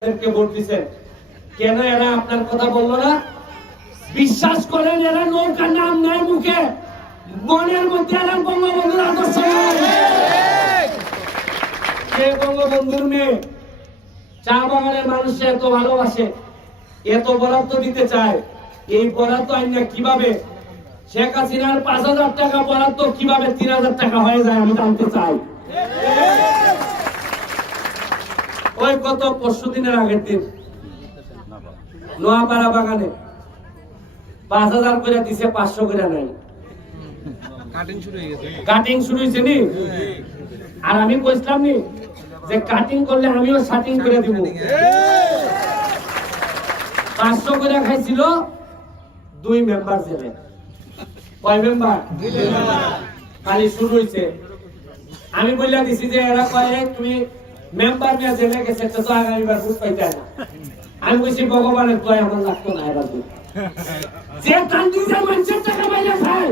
Vote দিচ্ছেন কেন? এরা আপনার কথা বললো না? বিশ্বাস করেন এরা নৌকার নাম নাই মুখে, মনের মধ্যে এরা বঙ্গবন্ধুর আদর্শ কে বঙ্গবন্ধুর মেয়ে চা বাগানের মানুষে এত ভালোবাসে, এত বরাদ্দ দিতে চায়। এই বরাদ্দ আইনা কিভাবে শেখ হাসিনার ৫,০০০ টাকা বরাদ্দ কিভাবে ৩,০০০ টাকা হয়ে যায় আমি জানতে চাই। ওই গত পরশু দিনের আগের দিন নোয়াপাড়া বাগানে ৫,০০০ করে দিছে, ৫০০ করে নাই। কাটিং শুরু হয়েছে নি, আর আমি কইছিলাম নি যে কাটিং করলে আমিও শাটিং করে দিব। ৫০০ করে খাইছিল ২ মেম্বার জেলে। কয় মেম্বার? খালি শুরু হয়েছে। আমি বলে দিছি যে এরা কয়ে তুমি মেম্বার নিয়ে জেলে গেছে তো আগামীবার ভোট পাইতে না। আমি বলছি ভগবানের দয়া আমার লাগতো না। এবার যে কান্দিজের মানুষের টাকা বাইরে খায়